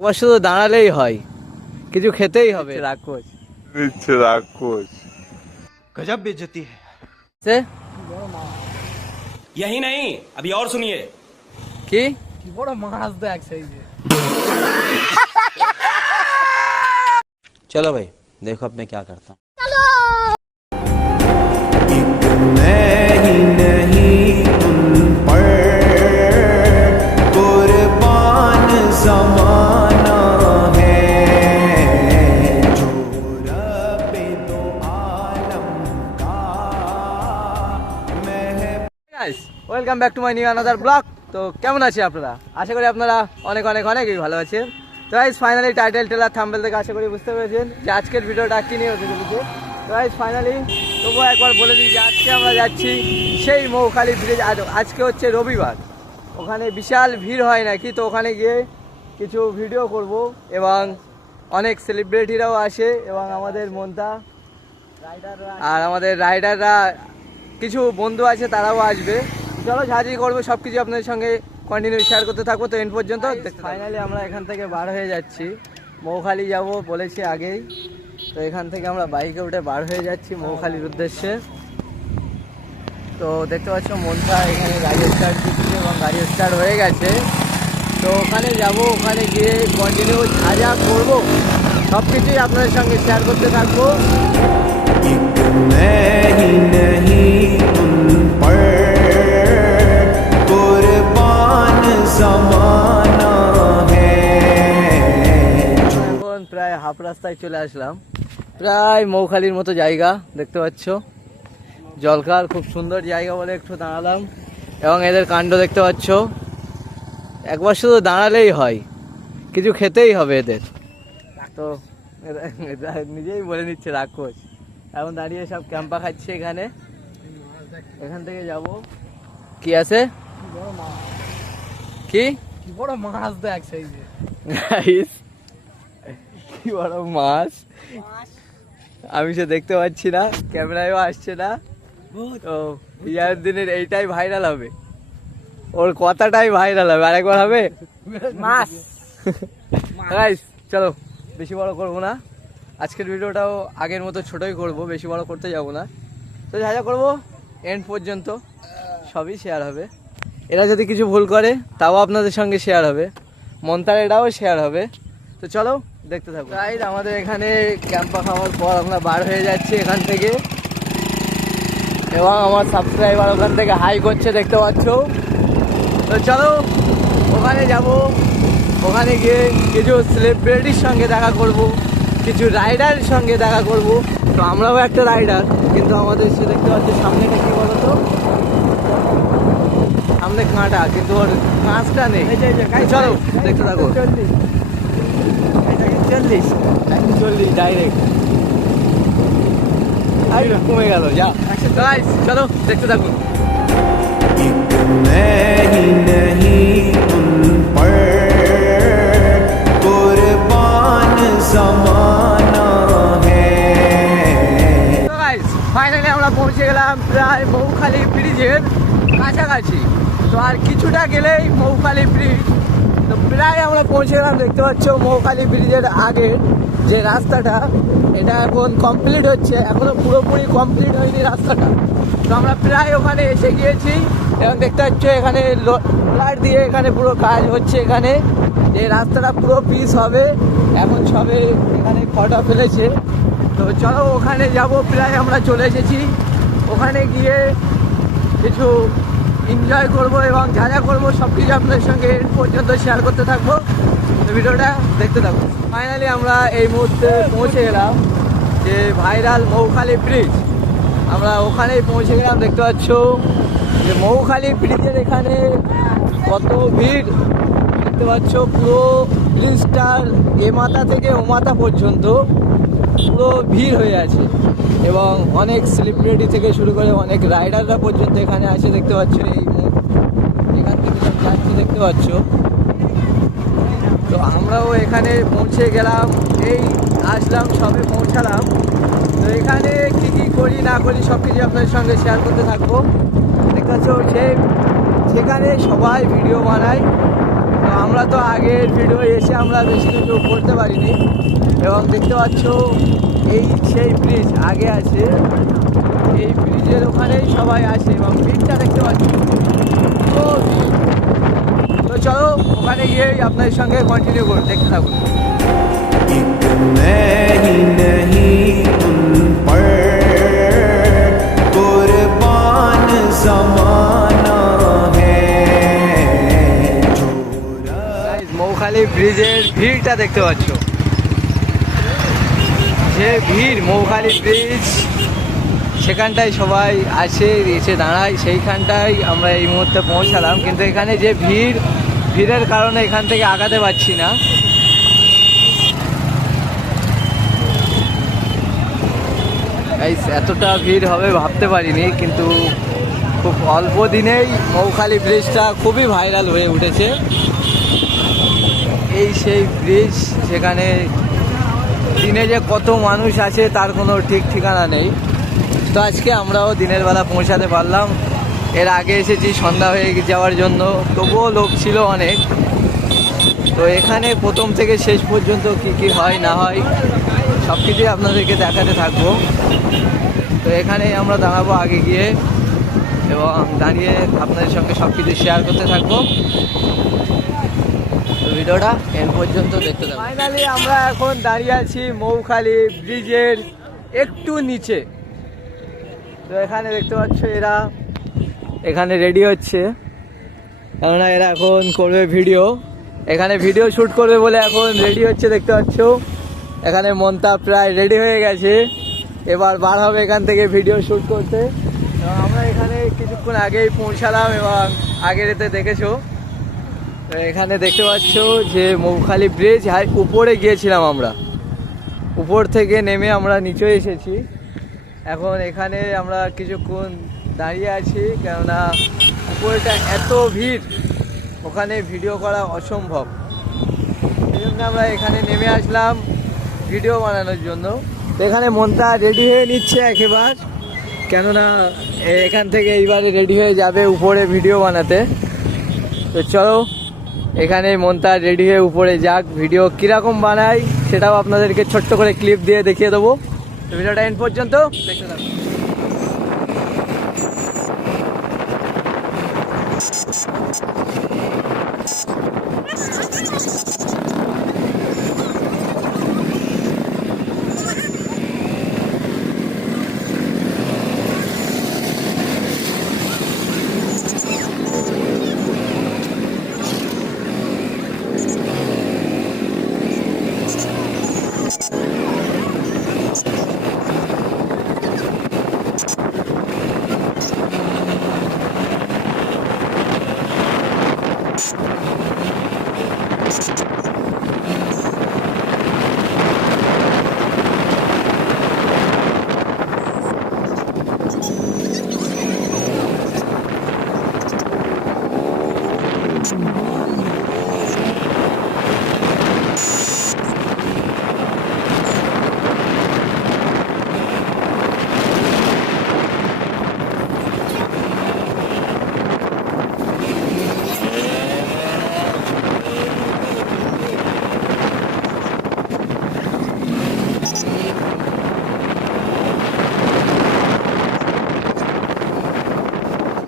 একবার শুধু দাঁড়ালেই হয়, কিছু খেতেই হবে। রাক্ষস राक्षस गजब बेइज्जती है। সে यही नहीं, अभी और सुनिए। কি কি বড় মাছ দেখ সেই যে। चलो भाई देखो अब मैं क्या करता हूँ। Welcome back to my new another blog. তো কেমন আছে আপনারা? আশা করি আপনারা অনেক অনেক অনেকই ভালো আছেন। তো guys finally title trailer thumbnail থেকে আশা করি বুঝতে পেরেছেন যে আজকের ভিডিওটা কী নিয়ে হতে চলেছে। তো গাইস ফাইনালি তবুও একবার বলে দিই যে আজকে আমরা যাচ্ছি সেই মৌখালি ব্রিজ। আজকে হচ্ছে রবিবার, ওখানে বিশাল ভিড় হয় নাকি, তো ওখানে গিয়ে কিছু ভিডিও করব এবং অনেক সেলিব্রিটিরাও আসে এবং আমাদের মনটা আর আমাদের রাইডাররা কিছু বন্ধু আছে তারাও আসবে। চলো ঝাঁঝি করবো, সব কিছু আপনাদের সঙ্গে কন্টিনিউ শেয়ার করতে থাকবো। তো এন পর্যন্ত ফাইনালি আমরা এখান থেকে বার হয়ে যাচ্ছি, মৌখালি যাব বলেছি আগেই। তো এখান থেকে আমরা বাইকে উঠে বার হয়ে যাচ্ছি মৌখালির উদ্দেশ্যে। তো দেখতে পাচ্ছ মনটা এখানে গাড়ি স্টার্ট দিচ্ছে এবং গাড়ি স্টার্ট হয়ে গেছে। তো ওখানে যাব, ওখানে গিয়ে কন্টিনিউ যা যা করবো সব কিছুই আপনাদের সঙ্গে শেয়ার করতে থাকবো। এখন প্রায় হাফ রাস্তায় চলে আসলাম, প্রায় মৌখালির মতো জায়গা দেখতে পাচ্ছ। জলকার খুব সুন্দর জায়গা বলে একটু দাঁড়ালাম এবং এদের কাণ্ড দেখতে পাচ্ছ। একবার শুধু দাঁড়ালেই হয়, কিছু খেতেই হবে এদের। তো এরা নিজেই বলে নিচ্ছে রাক্ষস। এখন দাঁড়িয়ে সব ক্যাম্পা খাচ্ছে এখানে। এখান থেকে যাব কি আছে কি কি বড় মাছ দেখ সেই যে। গাইস কি বড় মাছ, আমি সে দেখতে পাচ্ছি না, ক্যামেরায়ও আসছে না। তো ইয়ার দিনের এইটাই ভাইরাল হবে, ওর কথাটাই ভাইরাল হবে। আরেকবার হবে মাছ। গাইস চলো বেশি বড় করবো না, আজকের ভিডিওটাও আগের মতো ছোটই করব, বেশি বড় করতে যাব না। তো যা যা করবো এন্ড পর্যন্ত সবই শেয়ার হবে। এরা যদি কিছু ভুল করে তাও আপনাদের সঙ্গে শেয়ার হবে, মন্তার এটাও শেয়ার হবে। তো চলো দেখতে থাকবো। গাইস আমাদের এখানে ক্যাম্পা খাওয়ার পর আমরা বার হয়ে যাচ্ছি এখান থেকে এবং আমার সাবস্ক্রাইবার ওখান থেকে হাই করছে দেখতে পাচ্ছ। তো চলো ওখানে যাব, ওখানে গিয়ে কিছু সেলিব্রিটির সঙ্গে দেখা করব, কিছু রাইডারের সঙ্গে দেখা করব। তো আমরাও একটা রাইডার, কিন্তু আমাদের সে দেখতে পাচ্ছি সামনেটা কি বলতো, সামনে কাঁটা কিন্তু ওর কাঁচটা নেই। চলো দেখতে থাকো। 40 ডাইরেক্ট কমে গেল যা। চলো দেখতে থাকুন। ফাইনালি আমরা পৌঁছে গেলাম প্রায় মৌখালি ব্রিজের কাছাকাছি। তো আর কিছুটা গেলেই মৌখালি ব্রিজ। তো প্রায় আমরা পৌঁছে গেলাম, দেখতে পাচ্ছ মৌখালি ব্রিজের আগে যে রাস্তাটা, এটা এখন কমপ্লিট হচ্ছে, এখনো পুরোপুরি কমপ্লিট হয়নি রাস্তাটা। তো আমরা প্রায় ওখানে এসে গিয়েছি এবং দেখতে পাচ্ছ এখানে লোলার দিয়ে এখানে পুরো কাজ হচ্ছে। এখানে যে রাস্তাটা পুরো পিস হবে, এখন সবে এখানে ফটো ফেলেছে। তো চলো ওখানে যাব, প্রায় আমরা চলে এসেছি। ওখানে গিয়ে কিছু এনজয় করব এবং যা যা করবো সব কিছু আপনাদের সঙ্গে এন্ড পর্যন্ত শেয়ার করতে থাকবো। তো ভিডিওটা দেখতে থাকবো। ফাইনালি আমরা এই মুহূর্তে পৌঁছে গেলাম যে ভাইরাল মৌখালি ব্রিজ। আমরা ওখানেই পৌঁছে গেলাম, দেখতে পাচ্ছ যে মৌখালি ব্রিজের এখানে কত ভিড় দেখতে পাচ্ছ। পুরো ব্রিজটার এ মাথা থেকে ও মাথা পর্যন্ত পুরো ভিড় হয়ে আছে এবং অনেক সেলিব্রিটি থেকে শুরু করে অনেক রাইডাররা পর্যন্ত এখানে আসে দেখতে পাচ্ছ। এখান থেকে সব যাচ্ছে দেখতে পাচ্ছ। তো আমরাও এখানে পৌঁছে গেলাম, এই আসলাম সবে পৌঁছালাম। তো এখানে কী কী করি না করি সব কিছু আপনাদের সঙ্গে শেয়ার করতে থাকবো। দেখতে পাচ্ছ সেখানে সবাই ভিডিও বানায় তো আমরা তো আগের ভিডিও এসে আমরা বেশি কিছু করতে পারিনি, এবং দেখতে পাচ্ছ এই সেই ব্রিজ আগে আছে, এই ব্রিজের ওখানেই সবাই আসে এবং ব্রিজটা দেখতে পাচ্ছ। তো চলো ওখানে গিয়ে আপনাদের সঙ্গে কন্টিনিউ করুন, দেখতে থাকুন। মৌখালি ব্রিজের ভিড়টা দেখতে পাচ্ছ, যে ভিড় মৌখালি ব্রিজ, সেখানটায় সবাই আসে এসে দাঁড়ায়, সেইখানটায় আমরা এই মুহূর্তে পৌঁছালাম। কিন্তু এখানে যে ভিড়ের কারণে এখান থেকে আগাতে পারছি না। এতটা ভিড় হবে ভাবতে পারিনি, কিন্তু খুব অল্প দিনেই মৌখালি ব্রিজটা খুবই ভাইরাল হয়ে উঠেছে। এই সেই ব্রিজ, সেখানে দিনে যে কত মানুষ আছে তার কোনো ঠিক ঠিকানা নেই। তো আজকে আমরাও দিনের বেলা পৌঁছাতে পারলাম। এর আগে এসেছি সন্ধ্যা হয়ে যাওয়ার জন্য, তবুও লোক ছিল অনেক। তো এখানে প্রথম থেকে শেষ পর্যন্ত কি কি হয় না হয় সব কিছুই আপনাদেরকে দেখাতে থাকবো। তো এখানেই আমরা দাঁড়াবো আগে গিয়ে, এবং দাঁড়িয়ে আপনাদের সঙ্গে সব কিছু শেয়ার করতে থাকবো। তো ভিডিওটা এর পর্যন্ত দেখতে থাকবো। ফাইনালি আমরা এখন দাঁড়িয়ে আছি মৌখালি ব্রিজের একটু নিচে। তো এখানে দেখতে পাচ্ছ এরা এখানে রেডি হচ্ছে, কেননা এরা এখন করবে ভিডিও, এখানে ভিডিও শ্যুট করবে বলে এখন রেডি হচ্ছে। দেখতে পাচ্ছ এখানে মনতা প্রায় রেডি হয়ে গেছে, এবার বার হবে এখান থেকে ভিডিও শ্যুট করতে। আমরা এখানে কিছুক্ষণ আগেই পৌঁছালাম, এবং আগের এতে দেখেছো এখানে দেখতে পাচ্ছ যে মৌখালি ব্রিজ উপরে গিয়েছিলাম আমরা, উপর থেকে নেমে আমরা নিচে এসেছি। এখন এখানে আমরা কিছুক্ষণ দাঁড়িয়ে আছি, কেননা উপরেটা এত ভিড়, ওখানে ভিডিও করা অসম্ভব। এই জন্য আমরা এখানে নেমে আসলাম ভিডিও বানানোর জন্য। এখানে মনটা রেডি হয়ে নিচ্ছে একেবারে, কেননা এখান থেকে এইবারে রেডি হয়ে যাবে উপরে ভিডিও বানাতে। তো চলো এখানে মনটা রেডি হয়ে উপরে যাক, ভিডিও কীরকম বানাই সেটাও আপনাদেরকে ছোট্ট করে ক্লিপ দিয়ে দেখিয়ে দেবো। তো ভিডিওটা এন্ড পর্যন্ত দেখতে থাকুন।